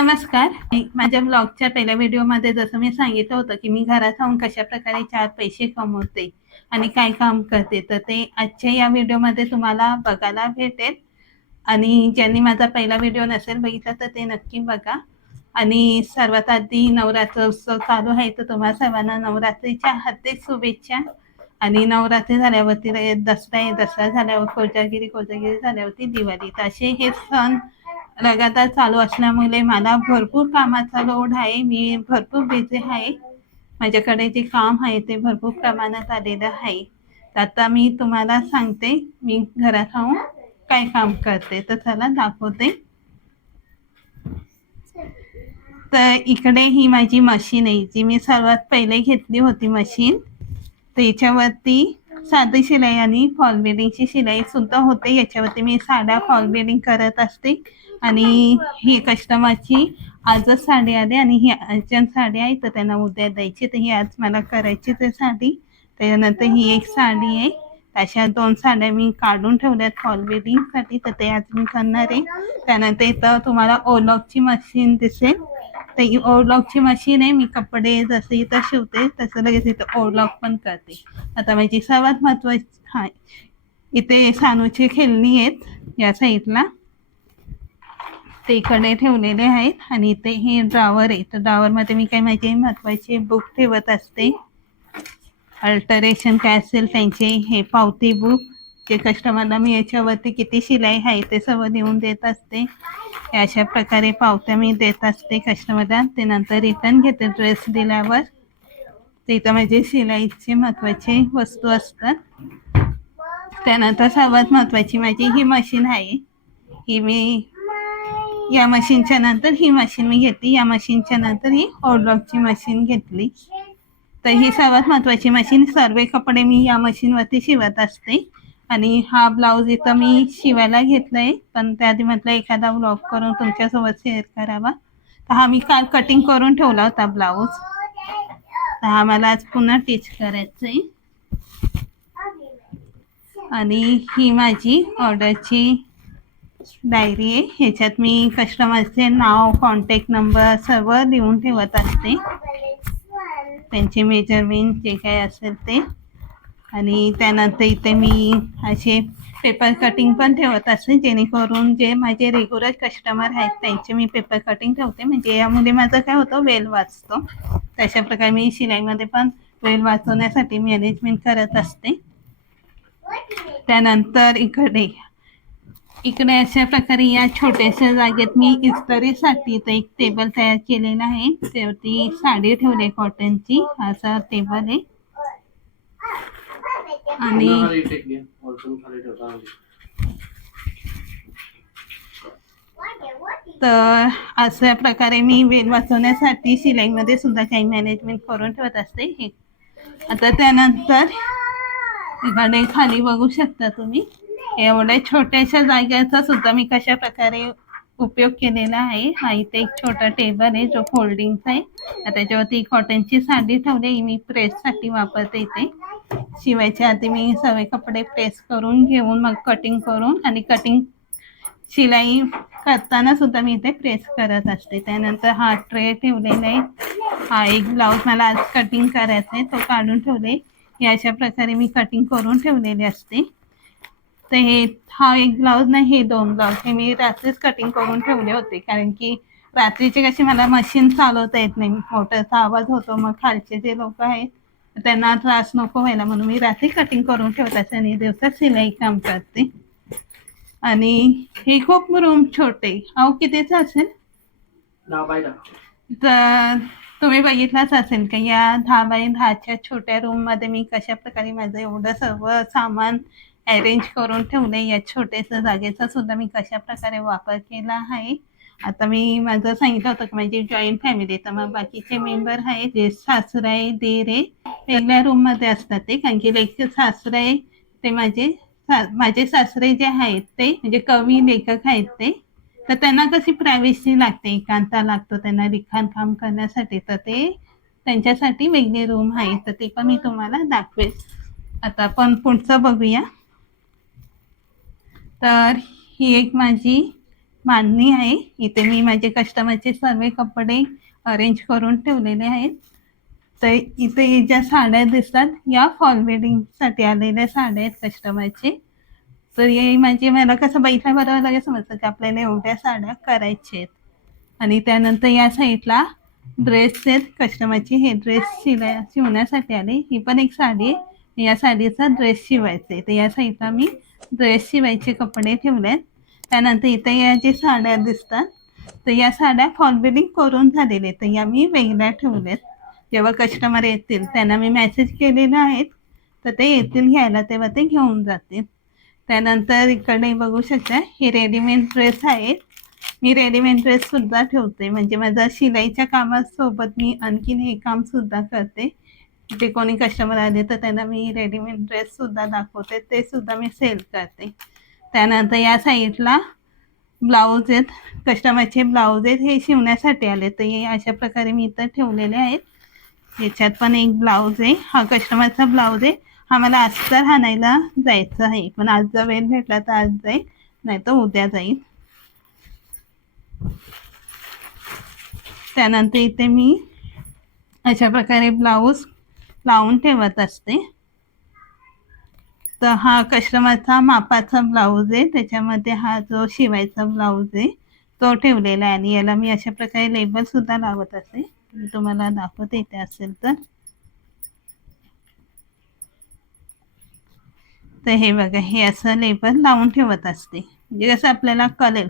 नमस्कार. मी माझ्या ब्लॉगच्या पहिल्या व्हिडिओमध्ये जसं मी सांगितलं होतं की मी घरात राहून कशा प्रकारे चार पैसे कमवते आणि काय काम करते तर ते आजच्या या व्हिडिओमध्ये तुम्हाला बघायला भेटेल. आणि ज्यांनी माझा पहिला व्हिडिओ नसेल बघितला तर ते नक्की बघा. आणि सर्वात आधी नवरात्र उत्सव चालू आहे तर तुम्हा सर्वांना नवरात्रीच्या हार्दिक शुभेच्छा. आणि नवरात्री झाल्यावरती दसरा आहे दसरा झाल्यावर कोजागिरी कोजागिरी झाल्यावरती दिवाळी. तर असे हे सण लगातार चालू असल्यामुळे मला भरपूर कामाचा लोड आहे. मी भरपूर बिझी आहे. माझ्याकडे जे काम आहे ते भरपूर प्रमाणात आलेलं आहे. तर आता मी तुम्हाला सांगते मी घरात राहून काय काम करते तर चला दाखवते. तर इकडे ही माझी मशीन आहे जी मी सर्वात पहिले घेतली होती मशीन त्याच्यावरती साधी शिलाई आणि फॉल बिल्डिंगची शिलाई सुद्धा होते. याच्यावरती मी साध्या फॉल बिल्डिंग करत असते. आणि ही कस्टमरची आजच साडी आली आणि ही अर्जंट साडी आहे तर त्यांना उद्या द्यायची. तर ही आज मला करायची ते साडी. त्याच्यानंतर ही एक साडी आहे. अशा दोन साड्या मी काढून ठेवल्यात फॉलसाठी तर ते आज मी करणार आहे. त्यानंतर इथं तुम्हाला ओलॉकची मशीन दिसेल. तर ही ओलॉकची मशीन आहे. मी कपडे जसे इथं शिवते तसं लगेच इथं ओलॉक पण करते. आता माझी सर्वात महत्त्वाची हा इथे सानूची खेळणी आहेत या साईडला ते इकडे ठेवलेले आहेत आणि ते हे ड्रावर आहे. तर ड्रावरमध्ये मी काही माझे महत्त्वाचे बुक ठेवत असते. अल्टरेशन काय असेल त्यांचे हे पावती बुक जे कस्टमरला मी याच्यावरती किती शिलाई आहे ते सर्व देऊन देत असते. अशा प्रकारे पावत्या मी देत असते कस्टमरला ते नंतर रिटर्न घेते ड्रेस दिल्यावर. ते इथं माझे शिलाईचे महत्त्वाचे वस्तू असतात. त्यानंतर सर्वात महत्त्वाची माझी ही मशीन आहे. ही मी या मशीनच्या नंतर ही मशीन मी घेतली या मशीनच्या नंतर ही ओडलॉकची मशीन घेतली. तर ही सर्वात महत्त्वाची मशीन सर्व कपडे मी या मशीनवरती शिवत असते. आणि हा ब्लाऊज इथं मी शिवायला घेतलाय. पण त्याआधी म्हटलं एखादा ब्लॉग करून तुमच्यासोबत शेअर करावा. तर हा मी काल कटिंग करून ठेवला होता ब्लाऊज तर हा मला आज पुन्हा टीच करायचं आहे आणि ही माझी ऑर्डरची डायरी आहे. ह्याच्यात मी कस्टमरचे नाव कॉन्टॅक्ट नंबर सर्व लिहून ठेवत असते. त्यांचे मेजरमेंट जे काय असेल ते. आणि त्यानंतर इथे मी असे पेपर कटिंग पण ठेवत असते. जेणेकरून जे माझे रेग्युलर कस्टमर आहेत त्यांचे मी पेपर कटिंग ठेवते. म्हणजे यामध्ये माझं काय होतं वेल वाचतो. तशा प्रकारे मी शिलाईमध्ये पण वेल वाचवण्यासाठी मॅनेजमेंट करत असते. त्यानंतर इकडे इकडे अशा प्रकारे या छोट्याशा जागेत मी इस्त्रीसाठी इथं एक टेबल तयार केलेला आहे. त्यावरती साडी ठेवली कॉटनची असा टेबल आहे. आणि तर अशा प्रकारे मी वेल वाचवण्यासाठी शिलाईमध्ये सुद्धा काही मॅनेजमेंट करून ठेवत असते. हे आता त्यानंतर इकडे खाली बघू शकता तुम्ही. एवढ्या छोट्याशा जागेचा सुद्धा मी कशा प्रकारे उपयोग केलेला आहे हा इथे एक छोटा टेबल आहे जो फोल्डिंगचा आहे. त्याच्यावरती कॉटनची साडी ठेवली मी प्रेससाठी वापरते इथे. शिवायच्या आधी मी सगळे कपडे प्रेस करून घेऊन मग कटिंग करून आणि कटिंग शिलाई करताना सुद्धा मी इथे प्रेस करत असते. त्यानंतर हा ट्रे ठेवलेला आहे. हा एक ब्लाऊज मला आज कटिंग करायचा आहे तो काढून ठेवले. अशा प्रकारे मी कटिंग करून ठेवलेली असते. तर हे हा एक ब्लाऊज नाही हे दोन ब्लाऊज हे मी रात्रीच कटिंग करून ठेवले होते कारण की रात्रीचे कशी मला मशीन चालवता येत नाही. मोटरचा आवाज होतो मग खालचे जे लोक आहेत त्यांना त्रास नको व्हायला म्हणून मी रात्री कटिंग करून ठेवत असते आणि दिवसात सिलाई काम करते. आणि हे खूप रूम छोटे. अहो कितीचं असेल? तर तुम्ही बघितलाच असेल का या दहा बाय दहाच्या छोट्या रूममध्ये मी कशा प्रकारे माझं एवढं सर्व सामान अरेंज करून ठेवले. या छोट्याशा जागेचा सुद्धा मी कशा प्रकारे वापर केला आहे? आता मी माझं सांगितलं होतं की माझी जॉईंट फॅमिली तर मग बाकीचे मेंबर आहेत जे सासरा आहे देर आहे वेगळ्या रूममध्ये असतात ते. कारण की लेख सासरा आहे ते माझे सा माझे सासरे जे आहेत ते म्हणजे कवी लेखक आहेत ते. तर त्यांना कशी प्रायव्हसी लागते? एकांता लागतो त्यांना लिखाण काम करण्यासाठी. तर ते त्यांच्यासाठी वेगळी रूम आहे तर ते पण मी तुम्हाला दाखवेल आता आपण पुढचं बघूया. तर ही एक माझी मांडणी आहे. इथे मी माझे कस्टमरचे सर्व कपडे अरेंज करून ठेवलेले आहेत. तर इथे ज्या साड्या दिसतात या फॉल वेडिंगसाठी आलेल्या साड्या आहेत कस्टमरचे तर हे म्हणजे मला कसं बैठा बरोबर लगेच समजतं की आपल्याला एवढ्या साड्या करायच्या आहेत. आणि त्यानंतर या साईडला ड्रेस आहेत. कस्टमरची हे ड्रेस शिवाय शिवण्यासाठी आले. ही पण एक साडी आहे. या साडीचा ड्रेस शिवायचा आहे. तर या साईडला मी ड्रेस शिवायचे कपडे ठेवलेत. त्यानंतर इथे या जे साड्या दिसतात तर या साड्या फॉलबिलिंग करून झालेल्या आहेत. तर या मी वेगळ्या ठेवल्यात जेव्हा कस्टमर येतील त्यांना मी मेसेज केलेले आहेत तर ते येतील घ्यायला तेव्हा ते घेऊन जातील. त्यानंतर इकडे बघू शकता हे रेडीमेड ड्रेस आहेत. मी रेडीमेड ड्रेससुद्धा ठेवते. म्हणजे माझा शिलाईच्या कामासोबत मी आणखीन हे कामसुद्धा करते. जे कोणी कस्टमर आले तर त्यांना मी रेडीमेड ड्रेससुद्धा दाखवते. ते सुद्धा मी सेल करते. त्यानंतर या साईडला ब्लाऊज आहेत. कस्टमरचे ब्लाऊज आहेत. हे शिवण्यासाठी आले. तर हे अशा प्रकारे मी इथं ठेवलेले आहेत. याच्यात पण एक ब्लाऊज आहे. हा कस्टमरचा ब्लाऊज आहे. हा मला आज तर हाणायला जायचं आहे. पण आज जर वेळ भेटला तर आज जाईल. नाही तर उद्या जाईल. त्यानंतर इथे मी अशा प्रकारे ब्लाऊज लावून ठेवत असते. तर हा कस्टमरचा मापाचा ब्लाऊज आहे. त्याच्यामध्ये हा जो शिवायचा ब्लाऊज आहे तो ठेवलेला आहे. आणि याला मी अशा प्रकारे लेबल सुद्धा लावत असते मी तुम्हाला दाखवत येते असेल तर. तर हे बघा हे असं लेबल लावून ठेवत असते. म्हणजे कसं आपल्याला कळेल.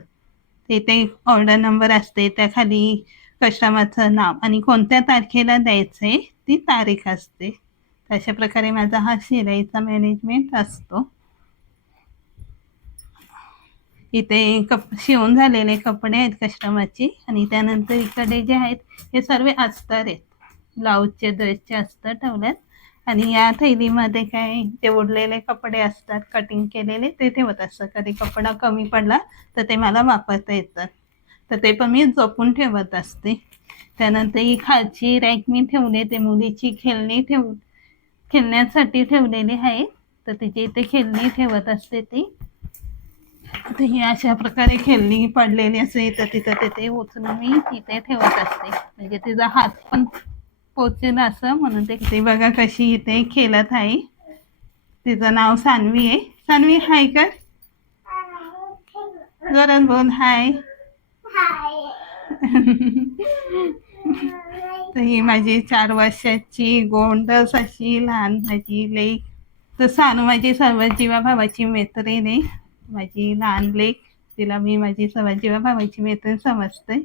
ते ते ऑर्डर नंबर असते. त्याखाली कस्टमरचं नाव आणि कोणत्या तारखेला द्यायचं आहे ती तारीख असते. अशा प्रकारे माझा हा शिलाईचा मॅनेजमेंट असतो. इथे कप शिवून झालेले कपडे आहेत कस्टमरचे आणि त्यानंतर इकडे जे आहेत हे सर्व अस्तर आहेत. ब्लाऊजचे ड्रेसचे अस्तर ठेवल्यात आणि या थैलीमध्ये काय जे उडलेले कपडे असतात कटिंग केलेले ते ठेवत असतात. कधी कपडा कमी पडला तर ते मला वापरता येतात. तर ते पण मी जपून ठेवत असते. त्यानंतर ही खालची रॅक मी ठेवले ते मुलीची खेळणी ठेव खेळण्यासाठी ठेवलेली आहे. तर तिची इथे खेळणी ठेवत असते ती. तर ही अशा प्रकारे खेळणी पडलेली असेल तर तिथं तिथे उचलून मी तिथे ठेवत असते. म्हणजे तिचा हात पण पोचेल असं म्हणून ते ते बघा कशी इथे खेळत आहे. तिचं नाव सान्वी आहे. सान्वी हाय कर. जोरात बोल हाय. तर ही माझी चार वर्षाची गोंडस अशी लहान माझी लेक. तर सानू माझी सर्व जीवाभावाची मैत्रीण आहे. माझी लहान लेक तिला मी माझी सर्व जीवाभावाची मैत्रीण समजते.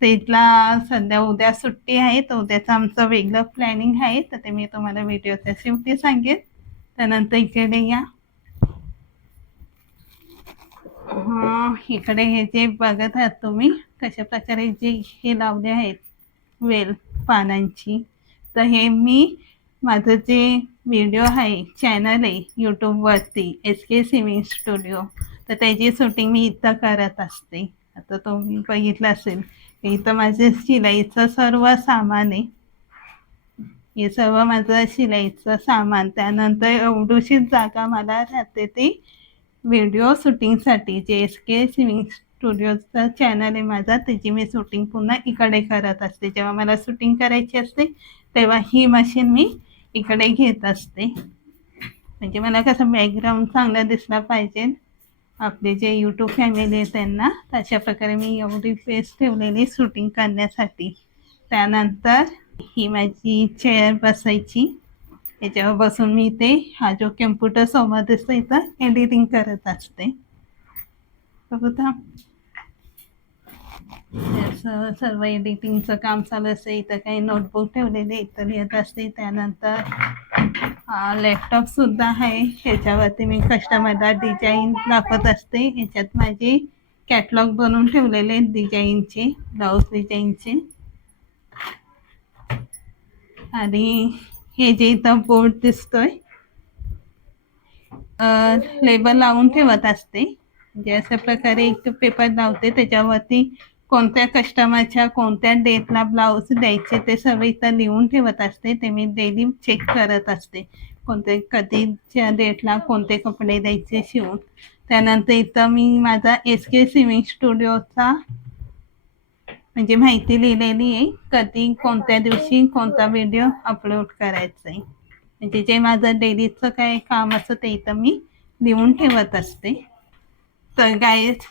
तिला सध्या उद्या सुट्टी आहे तर उद्याचं आमचं वेगळं प्लॅनिंग आहे तर ते मी तुम्हाला व्हिडिओच्या शेवटी सांगेन. त्यानंतर इकडे या हा इकडे हे जे बघत आहात तुम्ही कशा प्रकारे जे हे लावले आहेत वेल पानांची तर हे मी माझं जे व्हिडिओ आहे चॅनल आहे यूट्यूबवरती एस के सिमिंग स्टुडिओ तर त्याची शूटिंग मी इथं करत असते. आता तुम्ही बघितलं असेल इथं माझे शिलाईचं सर्व सामान आहे. हे सर्व माझं शिलाईचं सामान त्यानंतर एवढीशीच जागा मला राहते ती व्हिडिओ शूटिंगसाठी जे एस के स्विमिंग स्टुडिओचं चॅनल आहे माझा. त्याची मी शूटिंग पुन्हा इकडे करत असते. जेव्हा मला शूटिंग करायची असते तेव्हा ही मशीन मी इकडे घेत असते. म्हणजे मला कसं बॅकग्राऊंड चांगला दिसला पाहिजे. आपले जे यूट्यूब फॅमिली आहे त्यांना तशा प्रकारे मी एवढी पेस ठेवलेली शूटिंग करण्यासाठी. त्यानंतर ही माझी चेअर बसायची. याच्यावर बसून मी ते हा जो कम्प्युटर समोर दिसतो इथं एडिटिंग करत असते. बघू सर्व एडिटिंगचं काम चालू असते. इथं काही नोटबुक ठेवलेले इथं लिहित असते. त्यानंतर लॅपटॉप सुद्धा आहे. ह्याच्यावरती मी कस्टमरला डिझाईन दाखवत असते. ह्याच्यात माझे कॅटलॉग बनवून ठेवलेले डिझाईनचे ब्लाऊज डिझाईनचे आणि हे जे इथं बोर्ड दिसतोय लेबल लावून ठेवत असते. म्हणजे अशा प्रकारे एक पेपर लावते त्याच्यावरती कोणत्या कस्टमरच्या कोणत्या डेटला ब्लाऊज द्यायचे ते सर्व इथं लिहून ठेवत असते. ते मी डेली चेक करत असते. कोणते कधीच्या डेटला कोणते कपडे द्यायचे शिवून. त्यानंतर इथं मी माझा एस के स्विमिंग स्टुडिओचा म्हणजे माहिती लिहिलेली आहे. कधी कोणत्या दिवशी कोणता व्हिडिओ अपलोड करायचा आहे. म्हणजे जे माझं डेलीचं काय काम असतं ते इथं मी लिहून ठेवत असते. तर गायच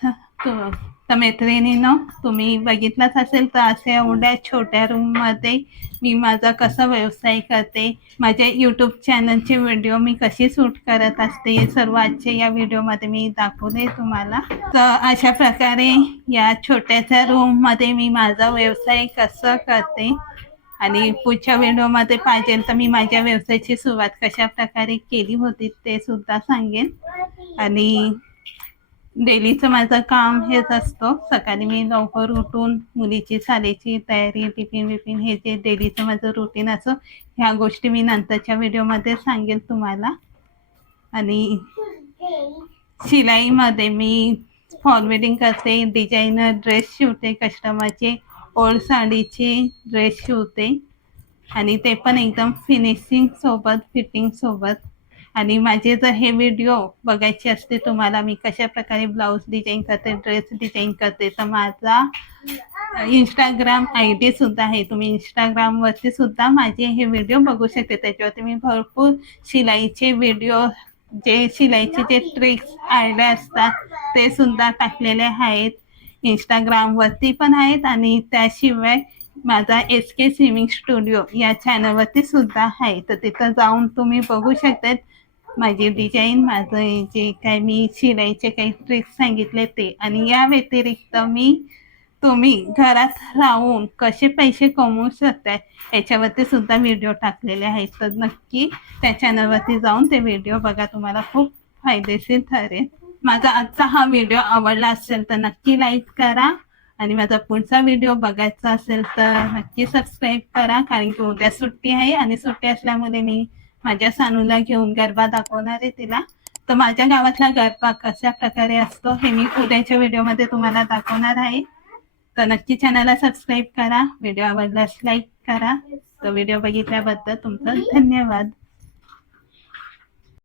तर मैत्रिणीनं तुम्ही बघितलंच असेल तर असे एवढ्या छोट्या रूममध्ये मी माझा कसा व्यवसाय करते माझ्या यूट्यूब चॅनलचे व्हिडिओ मी कशी शूट करत असते सर्व आजचे या व्हिडिओमध्ये मी दाखवले तुम्हाला. तर अशा प्रकारे या छोट्याच्या रूममध्ये मी माझा व्यवसाय कसं करते आणि पुढच्या व्हिडिओमध्ये पाहिजे तर मी माझ्या व्यवसायाची सुरुवात कशा प्रकारे केली होती ते सुद्धा सांगेन. आणि डेलीचं माझं काम हेच असतं. सकाळी मी लवकर उठून मुलीची शाळेची तयारी टिफिन विफिन हे जे डेलीचं माझं रुटीन असं ह्या गोष्टी मी नंतरच्या व्हिडिओमध्ये सांगेन तुम्हाला. आणि शिलाईमध्ये मी फॉर्मेटिंग करते डिझायनर ड्रेस शिवते कस्टमरचे ओल्ड साडीचे ड्रेस शिवते. आणि ते पण एकदम फिनिशिंग सोबत फिटिंग सोबत. आणि माझे जर हे व्हिडिओ बघायचे असते तुम्हाला मी कशा प्रकारे ब्लाऊज डिझाईन करते ड्रेस डिझाईन करते तर माझा इंस्टाग्राम आय डी सुद्धा आहे. तुम्ही इंस्टाग्रामवरती सुद्धा माझे हे व्हिडिओ बघू शकते. त्याच्यावरती मी भरपूर शिलाईचे व्हिडिओ जे शिलाईचे जे ट्रिक्स आयडिया असतात ते सुद्धा टाकलेले आहेत. इंस्टाग्रामवरती पण आहेत आणि त्याशिवाय माझा एस के स्विमिंग स्टुडिओ या चॅनलवरती सुद्धा आहे. तर तिथं जाऊन तुम्ही बघू शकतात. माझी डिझाईन माझं जे काय मी शिलाईचे काही ट्रिक्स सांगितले ते. आणि या व्यतिरिक्त मी तुम्ही घरात राहून कसे पैसे कमवू शकताय याच्यावरती सुद्धा व्हिडिओ टाकलेले आहेत. तर नक्की त्या चॅनलवरती जाऊन ते व्हिडिओ बघा. तुम्हाला खूप फायदेशीर ठरेल. माझा आजचा हा व्हिडिओ आवडला असेल तर नक्की लाईक करा. आणि माझा पुढचा व्हिडिओ बघायचा असेल तर नक्की सबस्क्राईब करा. कारण की उद्या सुट्टी आहे आणि सुट्टी असल्यामुळे मी माझ्या सानूला घेऊन गरबा दाखवणार आहे तिला. तर माझ्या गावातला गरबा कशा प्रकारे असतो हे मी उद्याच्या व्हिडिओमध्ये तुम्हाला दाखवणार आहे. तर नक्की चॅनलला सबस्क्राईब करा. व्हिडिओ आवडल्यास लाईक करा. तर व्हिडिओ बघितल्याबद्दल तुमचं धन्यवाद.